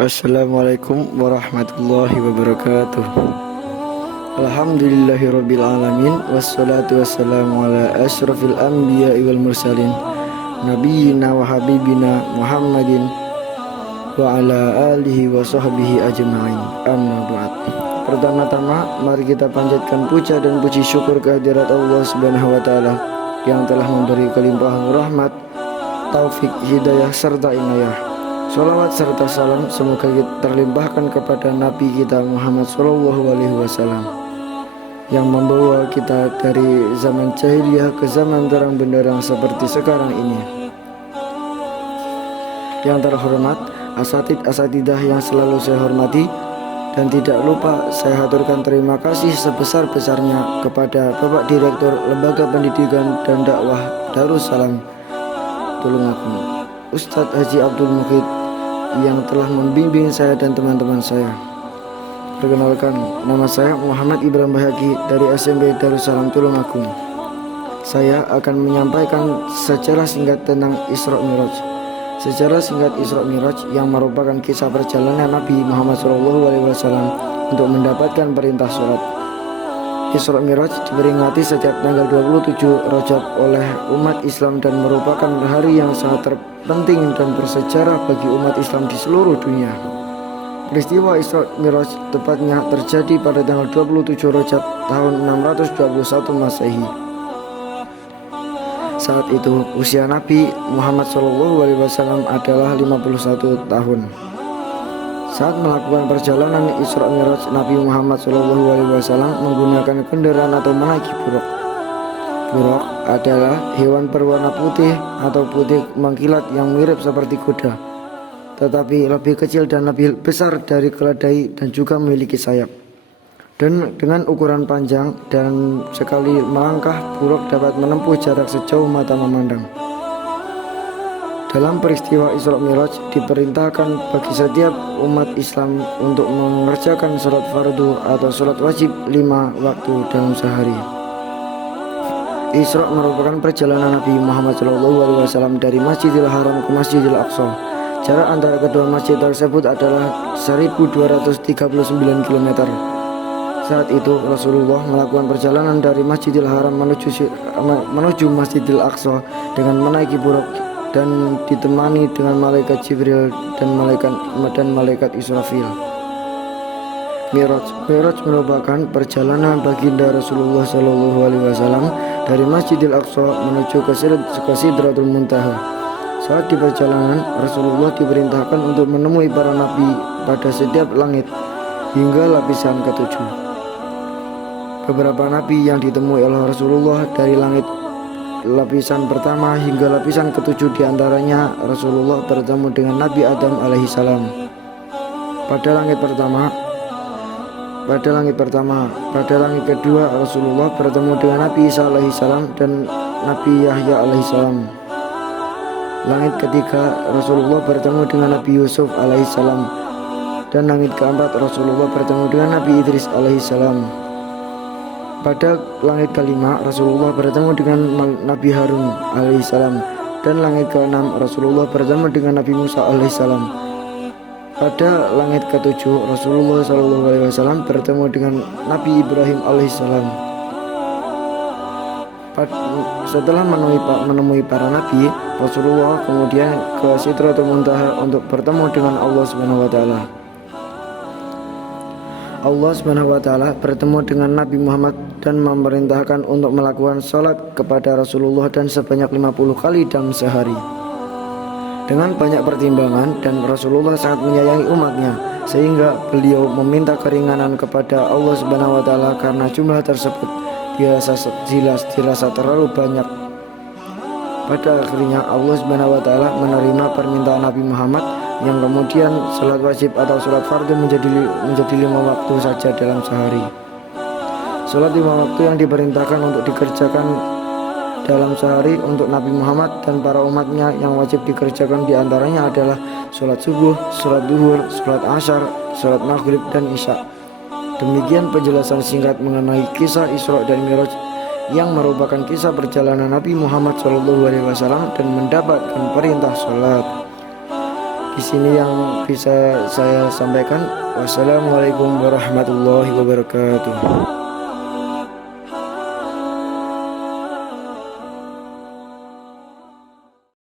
Assalamualaikum warahmatullahi wabarakatuh. Alhamdulillahirabbil alamin wassalatu wassalamu ala asyrafil anbiya'i wal mursalin nabiyyina wa habibina Muhammadin wa ala alihi wa sahbihi ajma'in. Amma ba'd. Pertama-tama mari kita panjatkan puja dan puji syukur kehadirat Allah Subhanahu wa taala yang telah memberi kelimpahan rahmat, taufik, hidayah serta inayah. Salawat serta salam semoga terlimpahkan kepada Nabi kita Muhammad SAW yang membawa kita dari zaman jahiliyah ke zaman terang benderang seperti sekarang ini. Yang terhormat asatidah yang selalu saya hormati, dan tidak lupa saya haturkan terima kasih sebesar-besarnya kepada Bapak Direktur Lembaga Pendidikan dan Dakwah Darussalam Tulungagung, Ustadz Haji Abdul Mukhid, yang telah membimbing saya dan teman-teman saya. Perkenalkan, nama saya Muhammad Ibrahim Bahaki dari SMP Darussalam Tulungagung. Saya akan menyampaikan secara singkat tentang Isra Miraj. Secara singkat, Isra Miraj yang merupakan kisah perjalanan Nabi Muhammad SAW untuk mendapatkan perintah sholat. Isra Miraj diperingati setiap tanggal 27 Rajab oleh umat Islam dan merupakan hari yang sangat terpenting dan bersejarah bagi umat Islam di seluruh dunia. Peristiwa Isra Miraj tepatnya terjadi pada tanggal 27 Rajab tahun 621 Masehi. Saat itu usia Nabi Muhammad SAW adalah 51 tahun. Saat melakukan perjalanan Isra Miraj, Nabi Muhammad SAW menggunakan kendaraan atau menaiki buraq. Buraq adalah hewan berwarna putih atau putih mengkilat yang mirip seperti kuda, tetapi lebih kecil dan lebih besar dari keledai dan juga memiliki sayap. Dan dengan ukuran panjang dan sekali melangkah, buraq dapat menempuh jarak sejauh mata memandang. Dalam peristiwa Isra Miraj diperintahkan bagi setiap umat Islam untuk mengerjakan sholat fardu atau sholat wajib 5 waktu dalam sehari. Isra merupakan perjalanan Nabi Muhammad SAW dari Masjidil Haram ke Masjidil Aqsa. Jarak antara kedua masjid tersebut adalah 1239 km. Saat itu Rasulullah melakukan perjalanan dari Masjidil Haram menuju Masjidil Aqsa dengan menaiki buraq dan ditemani dengan malaikat Jibril dan malaikat Israfil. Miraj merupakan perjalanan baginda Rasulullah SAW dari Masjidil Aqsa menuju ke Sidratul Muntaha. Saat di perjalanan, Rasulullah diperintahkan untuk menemui para nabi pada setiap langit hingga lapisan ketujuh. Beberapa nabi yang ditemui oleh Rasulullah dari langit lapisan pertama hingga lapisan ketujuh, diantaranya Rasulullah bertemu dengan Nabi Adam alaihissalam pada langit pertama. Pada langit kedua Rasulullah bertemu dengan Nabi Isa alaihissalam dan Nabi Yahya alaihissalam. Langit ketiga Rasulullah bertemu dengan Nabi Yusuf alaihissalam, dan langit keempat Rasulullah bertemu dengan Nabi Idris alaihissalam. Pada langit kelima Rasulullah bertemu dengan Nabi Harun alaihissalam, dan langit keenam Rasulullah bertemu dengan Nabi Musa alaihissalam. Pada langit ketujuh Rasulullah SAW bertemu dengan Nabi Ibrahim alaihissalam. Setelah menemui para nabi, Rasulullah kemudian ke Sidratul Muntaha untuk bertemu dengan Allah Subhanahu wa taala. Allah Subhanahu wa taala bertemu dengan Nabi Muhammad dan memerintahkan untuk melakukan sholat kepada Rasulullah dan sebanyak 50 kali dalam sehari. Dengan banyak pertimbangan dan Rasulullah sangat menyayangi umatnya, sehingga beliau meminta keringanan kepada Allah Subhanahu wa taala karena jumlah tersebut dirasa terlalu banyak. Pada akhirnya Allah Subhanahu wa taala menerima permintaan Nabi Muhammad yang kemudian sholat wajib atau sholat fardu menjadi 5 waktu saja dalam sehari. Sholat 5 waktu yang diperintahkan untuk dikerjakan dalam sehari untuk Nabi Muhammad dan para umatnya yang wajib dikerjakan diantaranya adalah sholat subuh, sholat duhur, sholat asyar, sholat maghrib, dan isya. Demikian penjelasan singkat mengenai kisah Isra dan Miraj yang merupakan kisah perjalanan Nabi Muhammad SAW dan mendapatkan perintah sholat. Di sini yang bisa saya sampaikan. Wassalamualaikum warahmatullahi wabarakatuh.